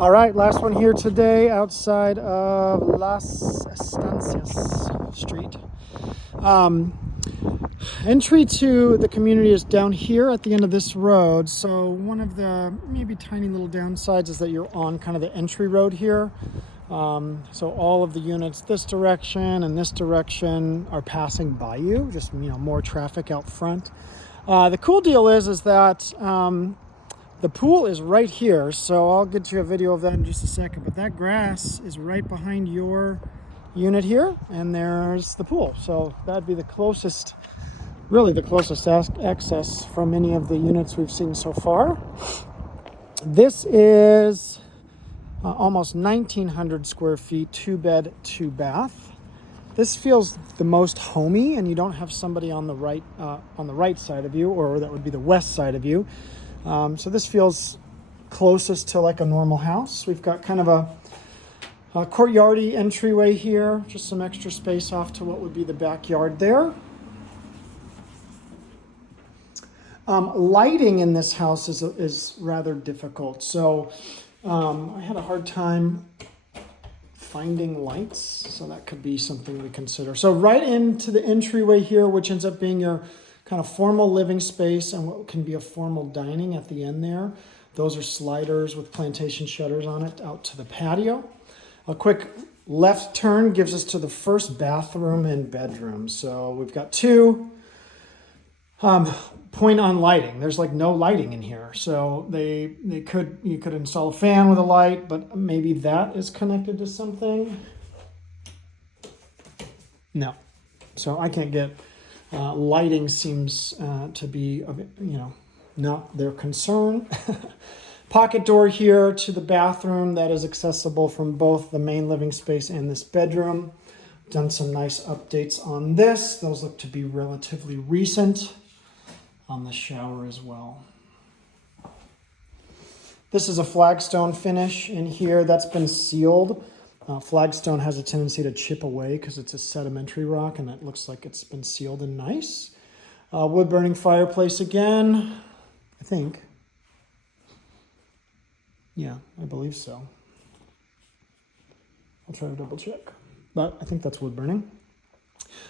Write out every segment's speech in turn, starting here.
All right, last one here today outside of Las Estancias Street. Entry to the community is down here at the end of this road. So one of the maybe tiny little downsides is that you're on kind of the entry road here. So all of the units this direction and this direction are passing by you, just more traffic out front. The cool deal is that the pool is right here, so I'll get you a video of that in just a second, but that grass is right behind your unit here, and there's the pool. So that'd be the closest, really the closest access from any of the units we've seen so far. This is almost 1,900 square feet, 2-bed, 2-bath. This feels the most homey, and you don't have somebody on the right side of you, or that would be the west side of you. So this feels closest to like a normal house. We've got kind of a courtyardy entryway here, just some extra space off to what would be the backyard there. Lighting in this house is rather difficult. So I had a hard time finding lights, so that could be something we consider. So right into the entryway here, which ends up being your kind of formal living space and what can be a formal dining at the end there. Those are sliders with plantation shutters on it out to the patio. A quick left turn gives us to the first bathroom and bedroom. So we've got two. Point on lighting. There's like no lighting in here. So you could install a fan with a light, but maybe that is connected to something. No. So I can't get lighting seems to be, not their concern. Pocket door here to the bathroom that is accessible from both the main living space and this bedroom. Done some nice updates on this. Those look to be relatively recent. On the shower as well. This is a flagstone finish in here that's been sealed. Flagstone has a tendency to chip away because it's a sedimentary rock, and it looks like it's been sealed and nice. Wood burning fireplace again, I think. Yeah, I believe so. I'll try to double check, but I think that's wood burning.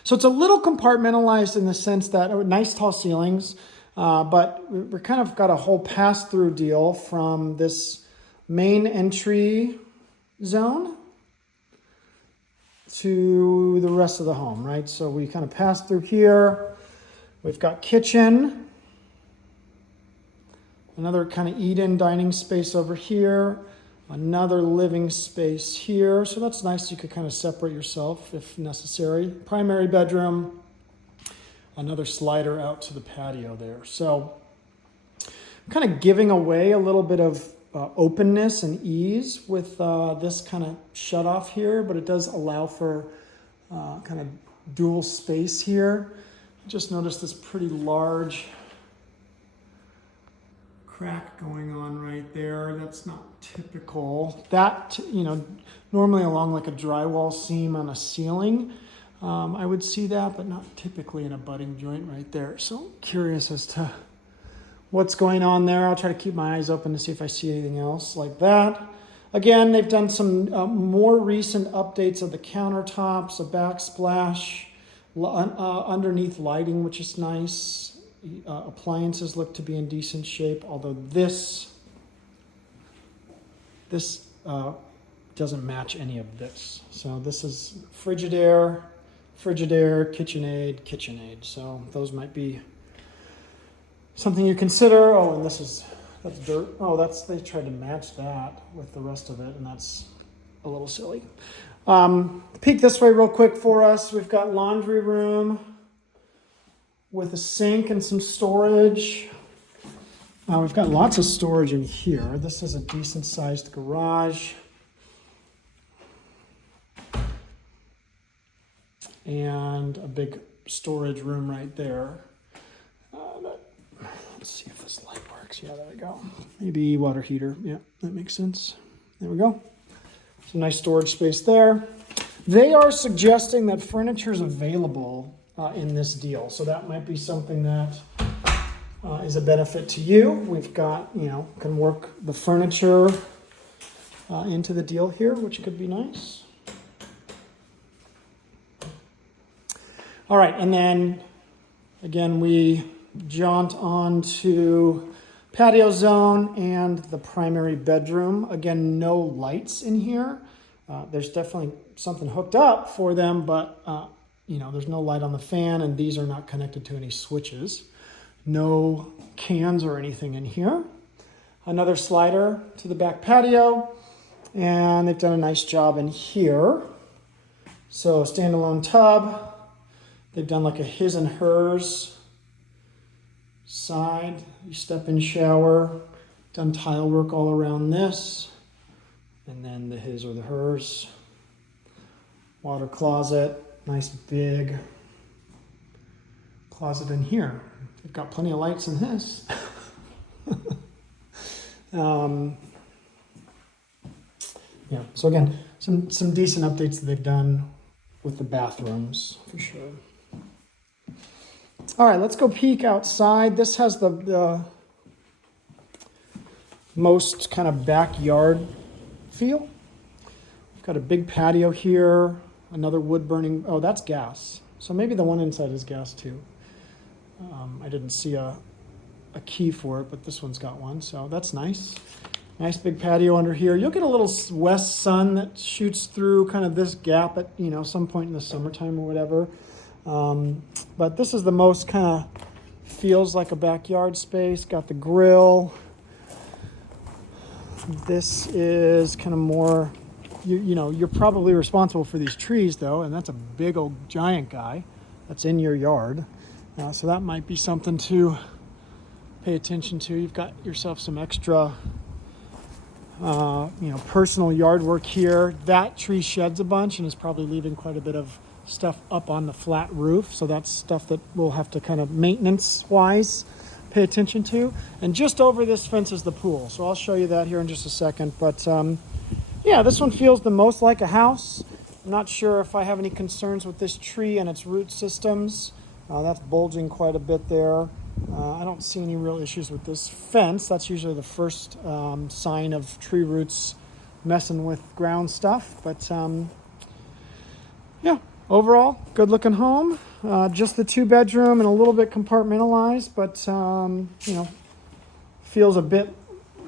So it's a little compartmentalized in the sense that nice tall ceilings, but we're kind of got a whole pass-through deal from this main entry zone to the rest of the home, right? So we kind of pass through here. We've got kitchen, another kind of eat-in dining space over here, another living space here. So that's nice. You could kind of separate yourself if necessary. Primary bedroom, another slider out to the patio there. So I'm kind of giving away a little bit of openness and ease with this kind of shut off here, but it does allow for kind of dual space here. Just noticed this pretty large crack going on right there. That's not typical. That, normally along like a drywall seam on a ceiling, I would see that, but not typically in a budding joint right there. So curious as to what's going on there. I'll try to keep my eyes open to see if I see anything else like that. Again, they've done some more recent updates of the countertops, a backsplash, underneath lighting, which is nice. Appliances look to be in decent shape, although this doesn't match any of this. So this is Frigidaire, KitchenAid. So those might be something you consider. Oh, and that's dirt. Oh, they tried to match that with the rest of it, and that's a little silly. Peek this way real quick for us. We've got laundry room with a sink and some storage. We've got lots of storage in here. This is a decent sized garage. And a big storage room right there. Let's see if this light works. Yeah, there we go. Maybe water heater. Yeah, that makes sense. There we go. Some nice storage space there. They are suggesting that furniture is available in this deal. So that might be something that is a benefit to you. We've got, can work the furniture into the deal here, which could be nice. All right, and then again, we jaunt on to patio zone and the primary bedroom. Again, no lights in here. There's definitely something hooked up for them, but there's no light on the fan, and these are not connected to any switches. No cans or anything in here. Another slider to the back patio, and they've done a nice job in here. So standalone tub. They've done like a his and hers side. You step in shower. Done tile work all around this. And then the his or the hers. Water closet. Nice big closet in here. They've got plenty of lights in this. Yeah, so again, some decent updates that they've done with the bathrooms, for sure. All right, let's go peek outside. This has the most kind of backyard feel. We've got a big patio here, another wood burning. Oh, that's gas. So maybe the one inside is gas too. I didn't see a key for it, but this one's got one, so that's nice. Nice big patio under here. You'll get a little west sun that shoots through kind of this gap at some point in the summertime or whatever. But this is the most kind of feels like a backyard space. Got the grill. This is kind of more, you're probably responsible for these trees though, and that's a big old giant guy that's in your yard. So that might be something to pay attention to. You've got yourself some extra personal yard work here. That tree sheds a bunch and is probably leaving quite a bit of stuff up on the flat roof. So that's stuff that we'll have to kind of maintenance-wise pay attention to. And just over this fence is the pool. So I'll show you that here in just a second. But yeah, this one feels the most like a house. I'm not sure if I have any concerns with this tree and its root systems. That's bulging quite a bit there. I don't see any real issues with this fence. That's usually the first sign of tree roots messing with ground stuff. But yeah, overall, good looking home. Just the 2-bedroom and a little bit compartmentalized, but feels a bit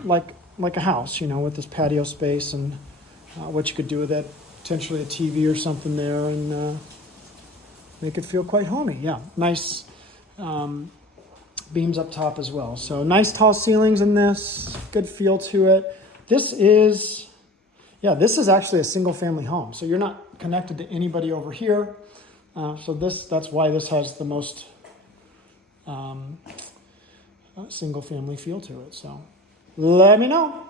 like a house, with this patio space and what you could do with it. Potentially a TV or something there, and make it feel quite homey. Yeah, nice beams up top as well. So nice tall ceilings in this, good feel to it. This is actually a single family home. So you're not connected to anybody over here. So that's why this has the most single family feel to it. So let me know.